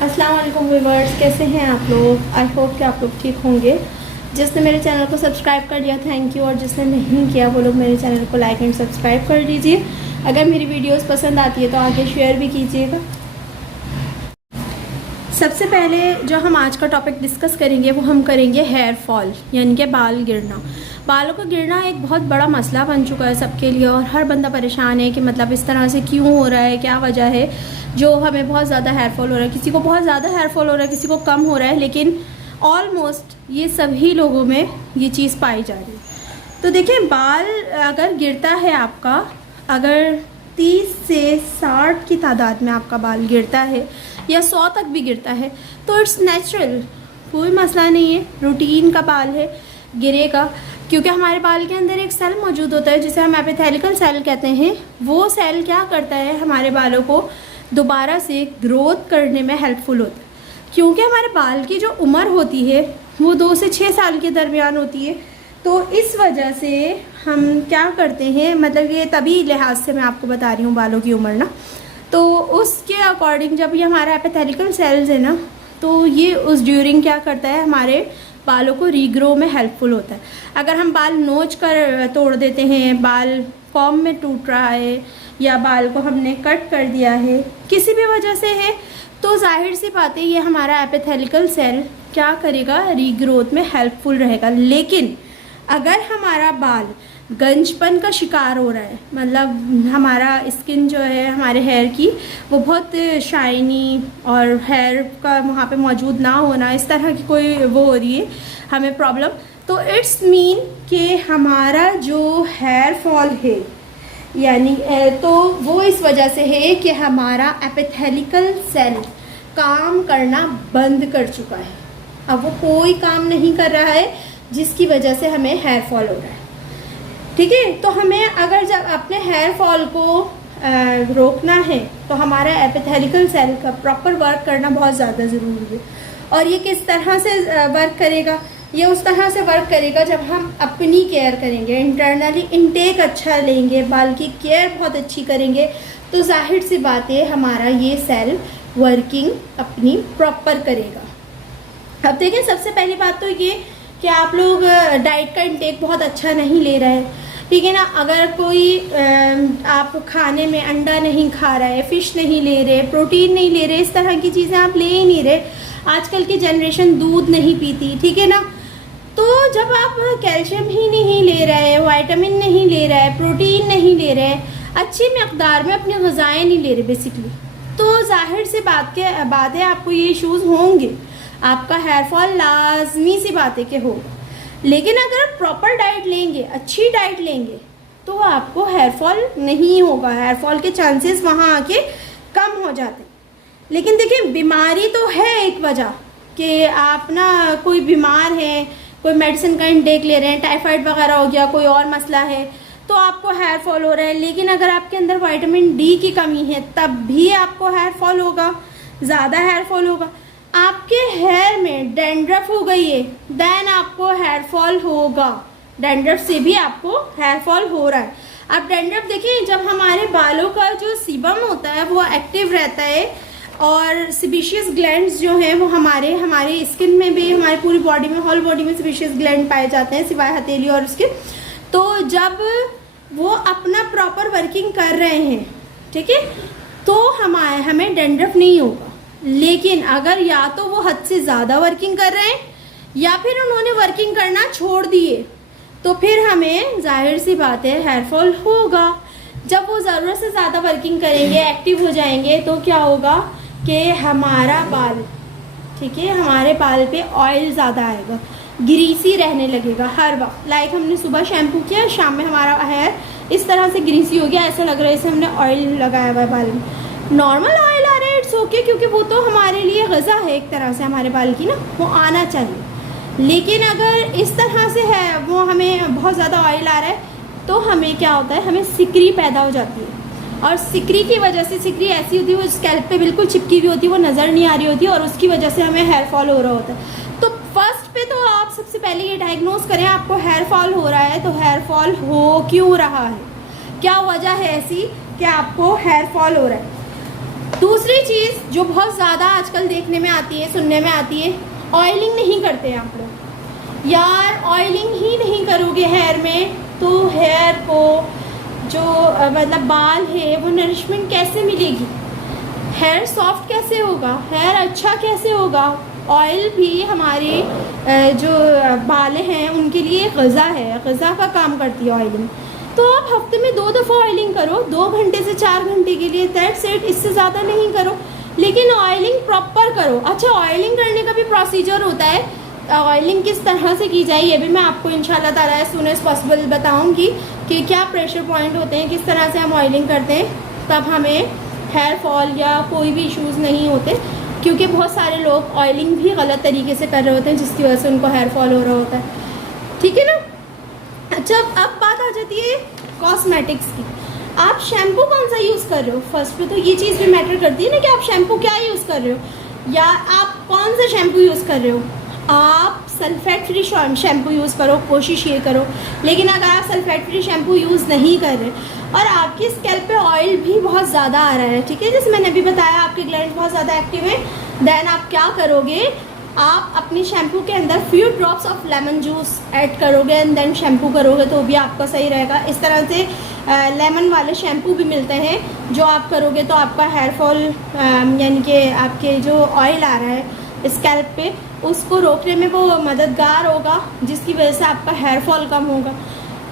अस्सलाम वालेकुम व्यूवर्स, कैसे हैं आप लोग। आई होप कि आप लोग ठीक होंगे। जिसने मेरे चैनल को सब्सक्राइब कर लिया थैंक यू, और जिसने नहीं किया वो लोग मेरे चैनल को लाइक एंड सब्सक्राइब कर लीजिए। अगर मेरी वीडियोस पसंद आती है तो आगे शेयर भी कीजिएगा। सबसे पहले जो हम आज का टॉपिक डिस्कस करेंगे वो हम करेंगे हेयर फॉल, यानी कि बाल गिरना। बालों का गिरना एक बहुत बड़ा मसला बन चुका है सबके लिए, और हर बंदा परेशान है कि मतलब इस तरह से क्यों हो रहा है, क्या वजह है जो हमें बहुत ज़्यादा हेयर फॉल हो रहा है। किसी को बहुत ज़्यादा हेयर फॉल हो रहा है, किसी को कम हो रहा है, लेकिन ऑलमोस्ट ये सभी लोगों में ये चीज़ पाई जा रही है। तो देखिए, बाल अगर गिरता है आपका, अगर 30 से 60 की तादाद में आपका बाल गिरता है या 100 तक भी गिरता है तो इट्स नेचुरल, कोई मसला नहीं है। रूटीन का बाल है, गिरेगा, क्योंकि हमारे बाल के अंदर एक सेल मौजूद होता है जिसे हम एपिथेलिकल सेल कहते हैं। वो सेल क्या करता है, हमारे बालों को दोबारा से ग्रोथ करने में हेल्पफुल होता है। क्योंकि हमारे बाल की जो उम्र होती है वो 2 से 6 साल के दरमियान होती है, तो इस वजह से हम क्या करते हैं, मतलब ये तभी लिहाज से मैं आपको बता रही हूँ बालों की उम्र ना, तो उसके अकॉर्डिंग जब ये हमारा एपिथेलिकल सेल्स है ना, तो ये उस ड्यूरिंग क्या करता है, हमारे बालों को रीग्रो में हेल्पफुल होता है। अगर हम बाल नोच कर तोड़ देते हैं, बाल फॉर्म में टूट रहा है, या बाल को हमने कट कर दिया है, किसी भी वजह से है, तो जाहिर सी बात है ये हमारा एपिथेलिकल सेल क्या करेगा, रीग्रोथ में हेल्पफुल रहेगा। लेकिन अगर हमारा बाल गंजपन का शिकार हो रहा है, मतलब हमारा स्किन जो है हमारे हेयर की वो बहुत शाइनी और हेयर का वहाँ पे मौजूद ना होना, इस तरह की कोई वो हो रही है हमें प्रॉब्लम, तो इट्स मीन कि हमारा जो हेयर फॉल है, यानी तो वो इस वजह से है कि हमारा एपिथेलिकल सेल काम करना बंद कर चुका है। अब वो कोई काम नहीं कर रहा है जिसकी वजह से हमें हेयर फॉल हो रहा है। ठीक है, तो हमें अगर जब अपने हेयर फॉल को रोकना है तो हमारा एपिथेलिकल सेल का प्रॉपर वर्क करना बहुत ज़्यादा ज़रूरी है। और ये किस तरह से वर्क करेगा, ये उस तरह से वर्क करेगा जब हम अपनी केयर करेंगे, इंटरनली इनटेक अच्छा लेंगे, बाल की केयर बहुत अच्छी करेंगे, तो जाहिर सी बात है हमारा ये सेल वर्किंग अपनी प्रॉपर करेगा। अब देखें, सबसे पहली बात तो ये कि आप लोग डाइट का इंटेक बहुत अच्छा नहीं ले रहे हैं, ठीक है ना। अगर कोई आप खाने में अंडा नहीं खा रहा है, फिश नहीं ले रहे, प्रोटीन नहीं ले रहे, इस तरह की चीज़ें आप ले ही नहीं रहे, आजकल की जनरेशन दूध नहीं पीती, ठीक है ना। तो जब आप कैल्शियम ही नहीं ले रहे, विटामिन नहीं ले रहे, प्रोटीन नहीं ले रहे, अच्छी मकदार में अपनी ग़िज़ाएँ नहीं ले रहे बेसिकली, तो जाहिर सी बात है आपको ये इश्यूज़ होंगे, आपका हेयर फॉल लाजमी सी बात है कि होगा। लेकिन अगर आप प्रॉपर डाइट लेंगे, अच्छी डाइट लेंगे, तो आपको हेयर फॉल नहीं होगा, हेयर फॉल के चांसेस वहाँ आके कम हो जाते हैं। लेकिन देखिए, बीमारी तो है एक वजह कि आप ना कोई बीमार है, कोई मेडिसिन का इंटेक ले रहे हैं, टाइफाइड वगैरह हो गया, कोई और मसला है, तो आपको हेयर फॉल हो रहा है। लेकिन अगर आपके अंदर विटामिन डी की कमी है तब भी आपको हेयर फॉल होगा, ज़्यादा हेयर फॉल होगा। आपके हेयर में डैंड्रफ हो गई है, देन आपको हेयर फॉल होगा, डैंड्रफ से भी आपको हेयर फॉल हो रहा है। अब डैंड्रफ देखिए, जब हमारे बालों का जो सीबम होता है वो एक्टिव रहता है, और सिबेशियस ग्लैंड्स जो हैं वो हमारे स्किन में भी, हमारी पूरी बॉडी में, होल बॉडी में सिबेशियस ग्लैंड पाए जाते हैं सिवाय हथेली और उसके। तो जब वो अपना प्रॉपर वर्किंग कर रहे हैं, ठीक है, तो हमें डैंड्रफ नहीं होगा। लेकिन अगर या तो वो हद से ज़्यादा वर्किंग कर रहे हैं या फिर उन्होंने वर्किंग करना छोड़ दिए, तो फिर हमें जाहिर सी बात है हेयर फॉल होगा। जब वो ज़रूरत से ज़्यादा वर्किंग करेंगे, एक्टिव हो जाएंगे, तो क्या होगा कि हमारा बाल, ठीक है, हमारे बाल पे ऑयल ज़्यादा आएगा, ग्रीसी रहने लगेगा हर वक्त। लाइक हमने सुबह शैम्पू किया, शाम में हमारा हेयर इस तरह से ग्रीसी हो गया, ऐसा लग रहा है जैसे हमने ऑयल लगाया हुआ है बाल में। नॉर्मल ऑयल आ रहा है, इट्स ओके, क्योंकि वो तो हमारे लिए ग़िज़ा है एक तरह से हमारे बाल की ना, वो आना चाहिए। लेकिन अगर इस तरह से है, वो हमें बहुत ज़्यादा ऑयल आ रहा है, तो हमें क्या होता है, हमें सिकरी पैदा हो जाती है, और सिकरी की वजह से, सिकरी ऐसी होती है वो स्कैल्प पे बिल्कुल चिपकी हुई होती है, वो नज़र नहीं आ रही होती है, और उसकी वजह से हमें हेयर फॉल हो रहा होता है। तो फर्स्ट पे तो आप सबसे पहले ये डायग्नोज करें आपको हेयर फॉल हो रहा है, तो हेयर फॉल हो क्यों रहा है, क्या वजह है ऐसी कि आपको हेयर फॉल हो रहा है। दूसरी चीज़ जो बहुत ज़्यादा आजकल देखने में आती है, सुनने में आती है, ऑयलिंग नहीं करते हैं आप लोग। यार ऑयलिंग ही नहीं करोगे हेयर में तो हेयर को जो मतलब बाल है वो नरिशमेंट कैसे मिलेगी, हेयर सॉफ्ट कैसे होगा, हेयर अच्छा कैसे होगा। ऑयल भी हमारे जो बाल हैं उनके लिए ग़िज़ा है, ग़िज़ा का काम करती है ऑयलिंग। तो आप हफ्ते में 2 दफ़ा ऑयलिंग करो, 2 घंटे से 4 घंटे के लिए, दैट्स इट, इससे ज़्यादा नहीं करो, लेकिन ऑयलिंग प्रॉपर करो। अच्छा, ऑयलिंग करने का भी प्रोसीजर होता है, ऑयलिंग किस तरह से की जाए ये भी मैं आपको इंशाल्लाह ताला एज सून एज़ पॉसिबल बताऊंगी कि क्या प्रेशर पॉइंट होते हैं, किस तरह से हम ऑयलिंग करते हैं, तब हमें हेयर फॉल या कोई भी इश्यूज़ नहीं होते। क्योंकि बहुत सारे लोग ऑयलिंग भी गलत तरीके से कर रहे होते हैं जिसकी वजह से उनको हेयर फॉल हो रहा होता है। ठीक है ना। अच्छा, अब बात आ जाती है कॉस्मेटिक्स की। आप शैम्पू कौन सा यूज़ कर रहे हो, फर्स्ट पे तो ये चीज़ भी मैटर करती है ना कि आप शैम्पू क्या यूज़ कर रहे हो, या आप कौन सा शैम्पू यूज़ कर रहे हो। आप सल्फेट फ्री शैम्पू यूज़ करो, कोशिश ये करो। लेकिन अगर आप सल्फेट फ्री शैम्पू यूज़ नहीं कर रहे और आपकी स्कैल्प पे ऑयल भी बहुत ज़्यादा आ रहा है, ठीक है, जैसे मैंने अभी बताया आपके ग्लैंड बहुत ज़्यादा एक्टिव है, देन आप क्या करोगे, आप अपनी शैम्पू के अंदर few drops of lemon juice add करोगे एंड देन शैम्पू करोगे तो भी आपका सही रहेगा। इस तरह से लेमन वाले शैम्पू भी मिलते हैं जो आप करोगे तो आपका हेयर फॉल यानी कि आपके जो ऑयल आ रहा है स्कैल्प पे उसको रोकने में वो मददगार होगा, जिसकी वजह से आपका हेयर फॉल कम होगा।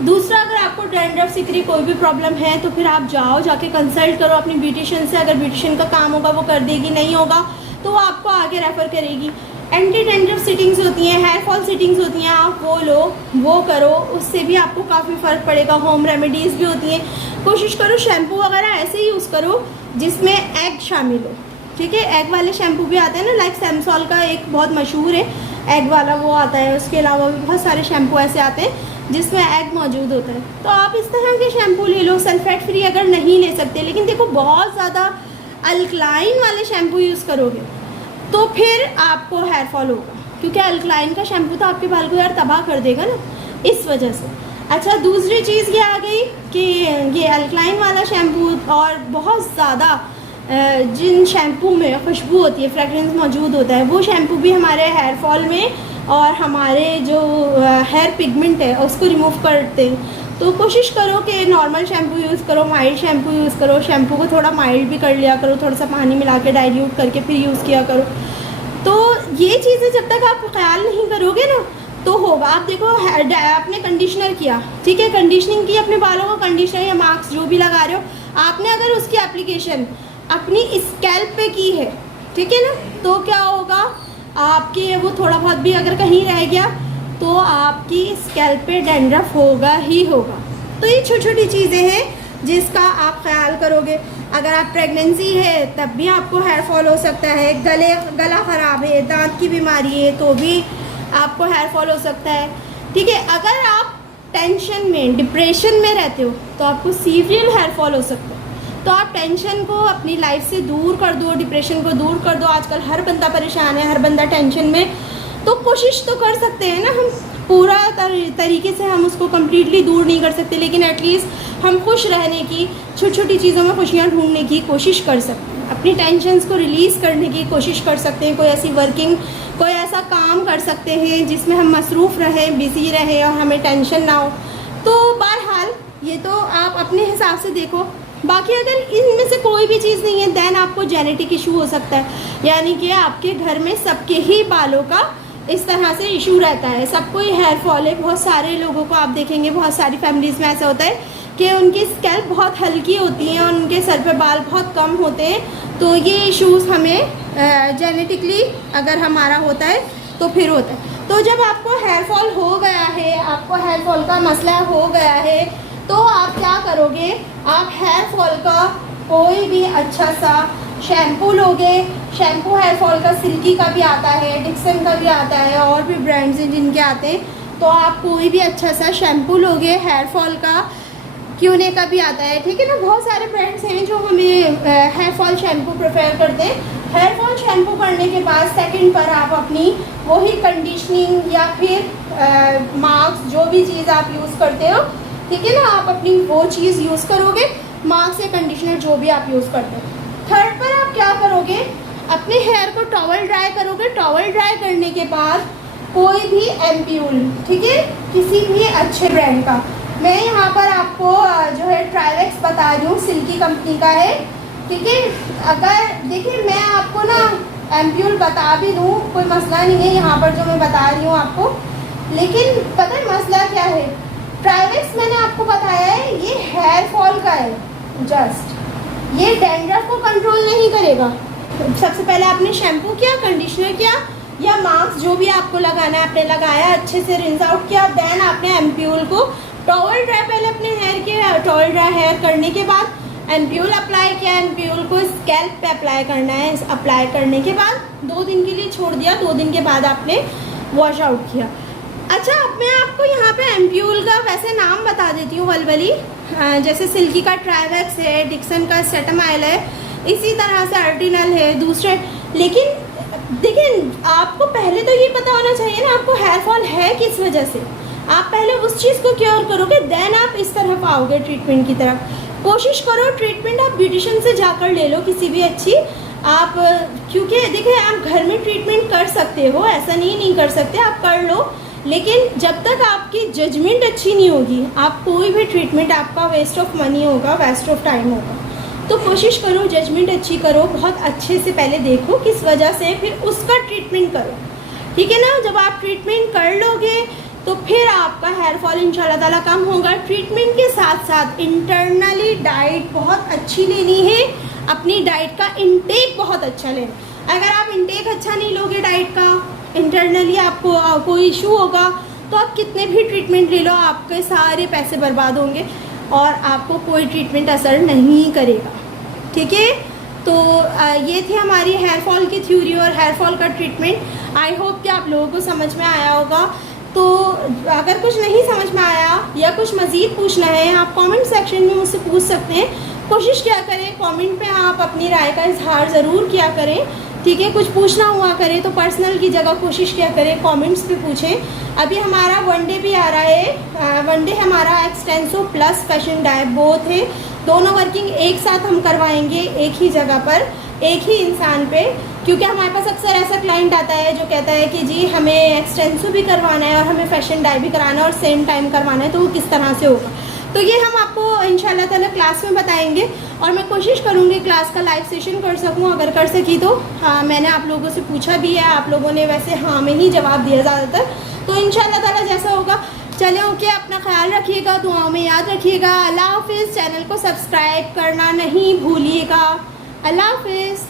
दूसरा, अगर आपको डैंड्रफ सिकरी कोई भी प्रॉब्लम है तो फिर आप जाके कंसल्ट करो अपनी ब्यूटिशियन से। अगर ब्यूटिशियन का काम होगा वो कर देगी, नहीं होगा तो वो आपको आगे रेफ़र करेगी। एंटी डैंड्रफ सिटिंग्स होती हैं, हेयर फॉल सिटिंग्स होती हैं, आप वो लो, वो करो, उससे भी आपको काफ़ी फ़र्क पड़ेगा। होम रेमेडीज़ भी होती हैं, कोशिश करो शैम्पू वगैरह ऐसे ही यूज़ करो जिसमें एग शामिल हो। ठीक है, एग वाले शैम्पू भी आते हैं ना, लाइक सैमसॉल का एक बहुत मशहूर है एग वाला, वो आता है। उसके अलावा भी बहुत सारे शैम्पू ऐसे आते हैं जिसमें एग मौजूद होता है, तो आप इस तरह के शैम्पू ले लो। सल्फेट फ्री अगर नहीं ले सकते, लेकिन देखो बहुत ज़्यादा अल्कलाइन वाले शैम्पू यूज़ करोगे तो फिर आपको हेयर फॉल होगा, क्योंकि अल्कलाइन का शैम्पू तो आपके बाल को यार तबाह कर देगा ना, इस वजह से। अच्छा, दूसरी चीज़ ये आ गई कि ये अल्कलाइन वाला शैम्पू और बहुत ज़्यादा जिन शैम्पू में खुशबू होती है, फ्रेगरेंस मौजूद होता है, वो शैम्पू भी हमारे हेयर फॉल में और हमारे जो हेयर पिगमेंट है उसको रिमूव करते हैं। तो कोशिश करो कि नॉर्मल शैम्पू यूज़ करो, माइल्ड शैम्पू यूज़ करो, शैम्पू को थोड़ा माइल्ड भी कर लिया करो, थोड़ा सा पानी मिला के डाइल्यूट करके फिर यूज़ किया करो। तो ये चीज़ें जब तक आप ख्याल नहीं करोगे ना तो होगा। आप देखो आपने कंडीशनर किया, ठीक है, कंडीशनिंग की अपने बालों को, कंडीशनर या मास्क जो भी लगा रहे हो आपने, अगर उसकी एप्लीकेशन अपनी स्कैल्प पे की है, ठीक है ना, तो क्या होगा, आपके वो थोड़ा बहुत भी अगर कहीं रह गया तो आपकी स्कैल्प पे डैंड्रफ होगा ही होगा। तो ये छोटी छोटी चीज़ें हैं जिसका आप ख्याल करोगे। अगर आप प्रेगनेंसी है तब भी आपको हेयर फॉल हो सकता है, गला ख़राब है, दांत की बीमारी है तो भी आपको हेयर फॉल हो सकता है। ठीक है, अगर आप टेंशन में, डिप्रेशन में रहते हो तो आपको सीवियर हेयर फॉल हो सकता है। तो आप टेंशन को अपनी लाइफ से दूर कर दो, डिप्रेशन को दूर कर दो। आजकल हर बंदा परेशान है, हर बंदा टेंशन में, तो कोशिश तो कर सकते हैं ना हम, पूरा तरीके से हम उसको कम्प्लीटली दूर नहीं कर सकते, लेकिन एटलीस्ट हम खुश रहने की, छोटी छोटी चीज़ों में खुशियाँ ढूंढने की कोशिश कर सकते हैं, अपनी टेंशन्स को रिलीज़ करने की कोशिश कर सकते हैं। कोई ऐसी वर्किंग, कोई ऐसा काम कर सकते हैं जिसमें हम मसरूफ़ रहें, बिज़ी रहें और हमें टेंशन ना हो। तो बहरहाल ये तो आप अपने हिसाब से देखो। बाकी अगर इनमें से कोई भी चीज़ नहीं है दैन आपको जेनेटिक इशू हो सकता है, यानी कि आपके घर में सबके ही बालों का इस तरह से इशू रहता है, सबको ही हेयर फॉल है। बहुत सारे लोगों को आप देखेंगे, बहुत सारी फैमिलीज़ में ऐसा होता है कि उनकी स्कैल्प बहुत हल्की होती है और उनके सर पे बाल बहुत कम होते हैं। तो ये इश्यूज़ हमें जेनेटिकली अगर हमारा होता है तो फिर होता है। तो जब आपको हेयर फॉल हो गया है, आपको हेयर फॉल का मसला हो गया है, तो आप क्या करोगे, आप हेयर फॉल का कोई भी अच्छा सा शैम्पू लोगे। शैम्पू हेयर फॉल का सिल्की का भी आता है, डिक्सन का भी आता है, और भी ब्रांड्स हैं जिनके आते हैं। तो आप कोई भी अच्छा सा शैम्पू लोगे हेयर फॉल का, क्यूने का भी आता है, ठीक है ना। बहुत सारे ब्रांड्स हैं जो हमें हेयर फॉल शैम्पू प्रेफर करते हैं। हेयर फॉल शैम्पू करने के बाद सेकंड पर आप अपनी वही कंडीशनिंग या फिर मास्क, जो भी चीज़ आप यूज़ करते हो, ठीक है ना, आप अपनी वो चीज़ यूज़ करोगे, मास्क या कंडीशनर जो भी आप यूज़ करते हो। थर्ड पर आप क्या करोगे, अपने हेयर को टॉवल ड्राई करोगे। टॉवल ड्राई करने के बाद कोई भी एम्प्यूल, ठीक है, किसी भी अच्छे ब्रांड का, मैं यहाँ पर आपको जो है ट्राइवेक्स बता रही हूँ, सिल्की कंपनी का है, ठीक है। अगर देखिए मैं आपको ना एम्प्यूल बता भी दूँ, कोई मसला नहीं है यहाँ पर जो मैं बता रही हूँ आपको, लेकिन पता है मसला क्या है। ट्राइवेक्स मैंने आपको बताया है ये हेयर फॉल का है, जस्ट ये डैंड्रफ को कंट्रोल नहीं करेगा। सबसे पहले आपने शैम्पू किया, कंडीशनर किया या मास्क जो भी आपको लगाना है आपने लगाया, अच्छे से रिंस आउट किया, देन आपने एम्प्यूल को टॉवल ड्राई, पहले अपने हेयर के टॉवल ड्राई हेयर करने के बाद एम्प्यूल अप्लाई किया। एम्प्यूल को स्कैल्प पे अप्लाई करना है। अप्लाई करने के बाद 2 दिन के लिए छोड़ दिया, 2 दिन के बाद आपने वॉश आउट किया। अच्छा, अब मैं आपको यहाँ पे एम्प्यूल का वैसे नाम बता देती हूँ वलवली, जैसे सिल्की का ट्राइवेक्स है, डिक्सन का सेटामाइल है, इसी तरह से अर्टिनल है दूसरे। लेकिन देखिए आपको पहले तो ये पता होना चाहिए ना आपको हेयर फॉल है किस वजह से। आप पहले उस चीज़ को क्योर करोगे, देन आप इस तरफ आओगे ट्रीटमेंट की तरफ। कोशिश करो ट्रीटमेंट आप ब्यूटिशियन से जाकर ले लो, किसी भी अच्छी आप, क्योंकि देखिए आप घर में ट्रीटमेंट कर सकते हो, ऐसा नहीं कर सकते, आप कर लो, लेकिन जब तक आपकी जजमेंट अच्छी नहीं होगी आप कोई भी ट्रीटमेंट आपका वेस्ट ऑफ मनी होगा, वेस्ट ऑफ टाइम होगा। तो कोशिश करो जजमेंट अच्छी करो, बहुत अच्छे से पहले देखो किस वजह से, फिर उसका ट्रीटमेंट करो, ठीक है ना। जब आप ट्रीटमेंट कर लोगे तो फिर आपका हेयर फॉल इंशाल्लाह ताला कम होगा। ट्रीटमेंट के साथ साथ इंटरनली डाइट बहुत अच्छी लेनी है, अपनी डाइट का इंटेक बहुत अच्छा लेना। अगर आप इंटेक अच्छा नहीं लोगे डाइट का, इंटरनली आपको कोई इशू होगा, तो आप कितने भी ट्रीटमेंट ले लो आपके सारे पैसे बर्बाद होंगे और आपको कोई ट्रीटमेंट असर नहीं करेगा, ठीक है। तो ये थी हमारी हेयर फॉल की थ्योरी और हेयर फॉल का ट्रीटमेंट। आई होप कि आप लोगों को समझ में आया होगा। तो अगर कुछ नहीं समझ में आया या कुछ मज़ीद पूछना है आप कमेंट सेक्शन में मुझसे पूछ सकते हैं। कोशिश क्या करें कमेंट पे आप अपनी राय का इजहार ज़रूर किया करें, ठीक है। कुछ पूछना हुआ करें तो पर्सनल की जगह कोशिश क्या करें कमेंट्स पे पूछें। अभी हमारा वनडे भी आ रहा है, वनडे हमारा Extenso plus fashion dye both है, दोनों वर्किंग एक साथ हम करवाएंगे एक ही जगह पर, एक ही इंसान पे, क्योंकि हमारे पास अक्सर ऐसा क्लाइंट आता है जो कहता है कि जी हमें एक्सटेंसो भी करवाना है और हमें फैशन डाई भी कराना है और सेम टाइम करवाना है, तो वो किस तरह से होगा। तो ये हम आपको इंशाल्लाह ताला क्लास में बताएंगे और मैं कोशिश करूँगी क्लास का लाइव सेशन कर सकूँ, अगर कर सकी तो। हाँ, मैंने आप लोगों से पूछा भी है, आप लोगों ने वैसे हाँ में ही जवाब दिया ज़्यादातर, तो इंशाल्लाह ताला जैसा होगा। चले ओके, अपना ख्याल रखिएगा, दुआओं में याद रखिएगा। अल्लाह हाफिज़। चैनल को सब्सक्राइब करना नहीं भूलिएगा। अल्लाह हाफिज़।